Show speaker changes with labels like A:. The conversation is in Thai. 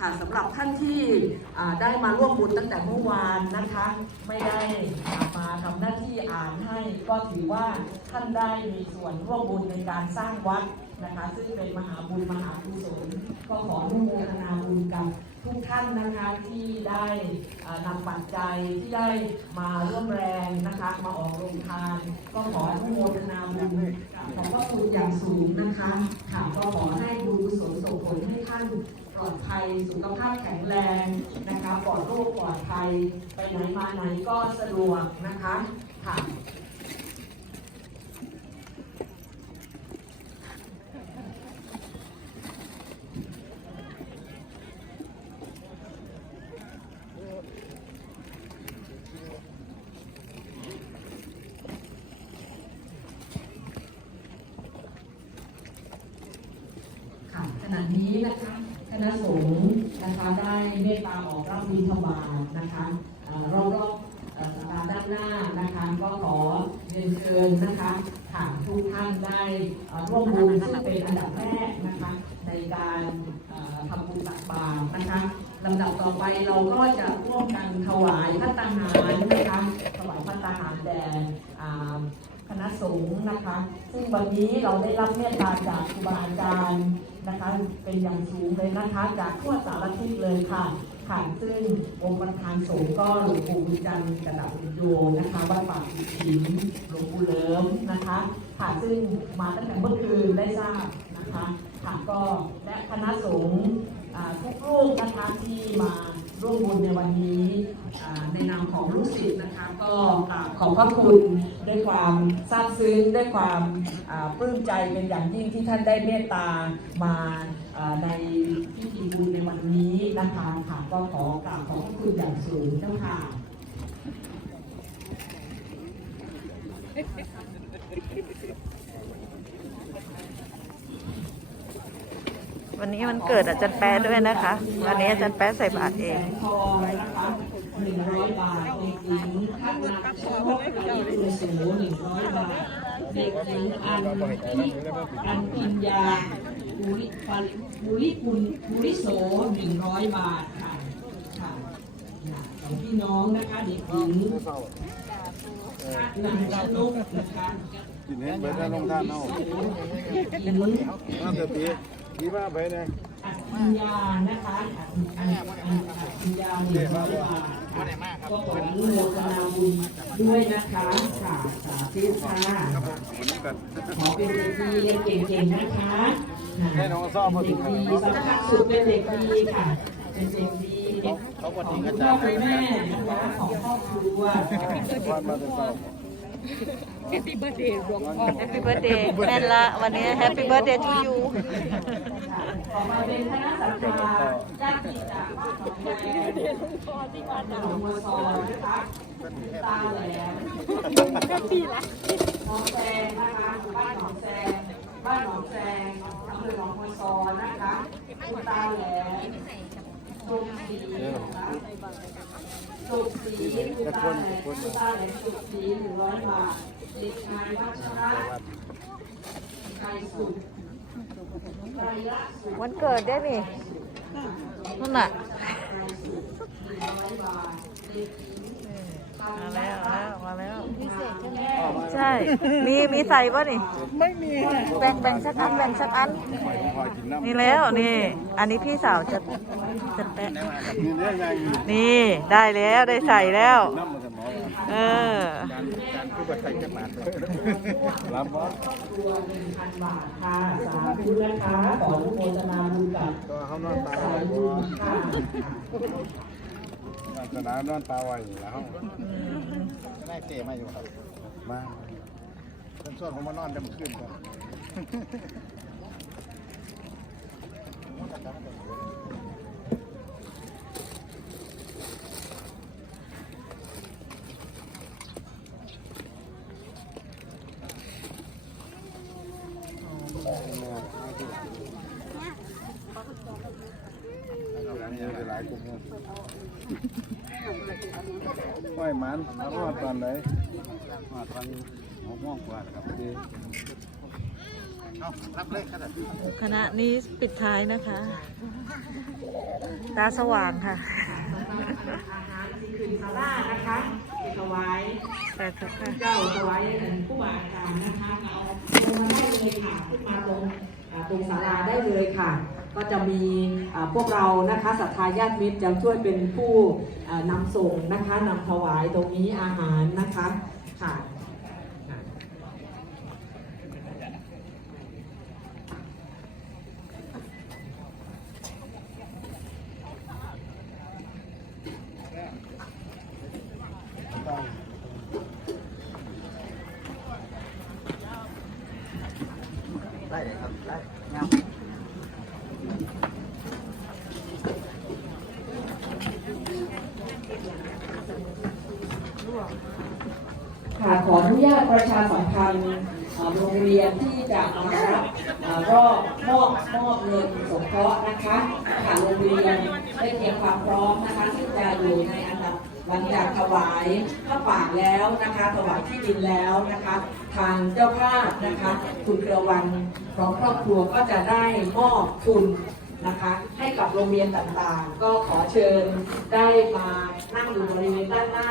A: ค่ะสำหรับท่านที่ได้มาร่วมบุญตั้งแต่เมื่อวานนะคะ ไม่ได้มาทำหน้าที่อ่านให้ก็ถือว่าท่านได้มีส่วนร่วมบุญในการสร้างวัดนะคะ ซึ่งเป็นมหาบุญมหากุศลก็ขออนุโมทนาบุญกับทุกท่านนะคะที่ได้นำปัจจัยที่ได้มาร่วมแรงนะคะมาออกโรงทาน ก็ขออนุโมทนาบุญขอบพระคุณอย่างสูงนะคะค่ะก็ขอให้บุญกุศลส่งผลให้ท่าน ปลอดภัยสุขภาพแข็งแรงนะคะปลอดโรคปลอดภัยไปไหนมาไหนก็สะดวกนะคะค่ะ ณะนี้นะคะคณะสงฆ์นะคะได้เมตตาออกรับบิณฑบาตนะคะเอ่อรอบๆเอ่อสาราด้านหน้านะคะก็ขอเรียนเชิญนะคะค่ะทุกท่านได้ร่วมบุญซึ่งเป็นอันดับแรกนะคะในการทำบุญตักบาตรนะคะลำดับต่อไปเราก็จะร่วมกันถวายพระตาหารนะคะถวายพระตาหารแด่ คณะสงฆ์นะคะ ซึ่งวันนี้เราได้รับเมตตาจากครูบาอาจารย์นะคะ เป็นอย่างสูงเลยนะคะ จากทั่วสารทิศเลยค่ะค่ะซึ่งองค์ประธานสงฆ์ก็หลวงปู่บุญจันทร์กระดับอุโยนะคะวัดป่าสุขินหลวงปู่เลิมนะคะค่ะซึ่งมาตั้งแต่เมื่อคืนได้ทราบนะคะค่ะก็และคณะสงฆ์ทุกรูปนะคะที่มา ร่วมบุญในวันนี้ในนามของลูกศิษย์นะคะ ก็ขอบพระคุณด้วยความซาบซึ้งด้วยความปลื้มใจเป็นอย่างยิ่งที่ท่านได้เมตตามาอ่าในพิธีบุญในวันนี้นะคะค่ะก็ขอกราบขอบพระคุณอย่างสูงเจ้าค่ะ
B: วันนี้มันเกิดอาจารย์แป๊ะด้วยนะคะ วันนี้อาจารย์แป๊ะใส่บาตรเอง
A: ทองนะคะหนึ่งร้อยบาทเด็กหญิงท่านนักโชคดีคุณสูหนึ่งร้อยบาท เด็กหญิงอันที่อันพิญญาภูริปันภูริคุณภูริโสหนึ่งร้อยบาทค่ะค่ะของพี่น้องนะคะเด็กหญิงนันชนกนะคะ
C: กินเห็นเบิดแล้ลงท่านเอา
A: เด็กหญิง
C: น้ำเดือดตีตีว่าไปนี่ย
A: อัจฉริยานะคะอัจอัจฉริยาหนึ่งร้อยบาทค่ะก็ขออนุโมทนาบุญด้วยนะคะค่ะสาธุค่ะขอเป็นเด็กดีเรียนเก่งๆนะคะ
C: ให้น้องซ่อมมา
A: เด็
C: ถึ
A: ก
C: ง
A: ดีสำคัญสุดเป็นเด็กดีค่ะ เป็นเด็กดีของคุณพ่อคุณแม่นะคะของครอบครัว
B: แม่นละวันนี้ Happy birthday to you
A: ขอมาเป็นคณะสัตยาญาติจากบ้านหนองแวงหนองบัวซอยนะคะตาแหลมหนองแซงนะคะบ้านหนองแซงบ้านหนองแซงอำเภอหนองบัวซอย สุขศรีนะคะสุขศรีคุณตาแหลมคุณตาแหลมสุขศรีหนึ่งร้อยบาทเด็กชายวัชระไทยสุขไตรละสุข
B: วันเกิดได้นี่นั่นน่ะมาแล้วมาแล้วมาแล้ว ใช่ มีมีใส่ป่ะนี่ ไม่มีแบ่งแบ่งสักอันแบ่งสักอัน
C: ไม่พอกินน้ำ
B: นี่แล้วนี่ อันนี้พี่สาวจะจะแปะ
C: นี่เรื่องไง
B: นี่ได้แล้วได้ใส่แล้ว
C: น้ำมันจะน้อย
B: เออ
C: การการคือว่าใส่จะมารับว่า
A: ตัวหนึ่งพันบาทค่ะสาธุนะคะขออนุโมทนาบุญกับ
C: ก็เขานอนตา
A: สา
C: ไว้
A: ยบุญค่ะ
C: สนามนอนตาไว้แล้วแม่เจ๋มาอยู่ครับ มาเป็นส่วนของมานอนดำขึ้นครับ หลายกลุ่มห้อยมันแล้วก็ตอนไหนมาตอนหกโมงกว่าครับดีรับเลยครับ
B: คณะนี้ปิดท้ายนะคะ ตาสว่างค่ะ
A: อาหารสีคืนซาร่านะคะถวาย
B: แต่ทุกค่ะ
A: เจ้าถวายผู้บาอาจารย์นะคะเอาลงมาได้เลยค่ะขึ้นมาตรงตรงศาลาได้เลยค่ะ ก็จะมีพวกเรานะคะศรัทธาญาติมิตรจะช่วยเป็นผู้นำส่งนะคะนำถวายตรงนี้อาหารนะคะค่ะ
C: ได้เลยครับได้งาม
A: ค่ะ ขออนุญาตประชาสัมพันธ์โรงเรียนที่จะมารับร่อรอบมอบมอบเงินสงเคราะห์นะคะค่ะโรงเรียนได้เตรียมความพร้อมนะคะ ที่จะอยู่ในอันดับหลังจากถวายผ้าป่าแล้วนะคะ ถวายที่ดินแล้วนะคะ ทางเจ้าภาพนะคะ คุณกระวันของครอบครัวก็จะได้มอบทุนนะคะให้กับโรงเรียนต่างๆ ก็ขอเชิญได้มานั่งอยู่บริเวณด้านหน้า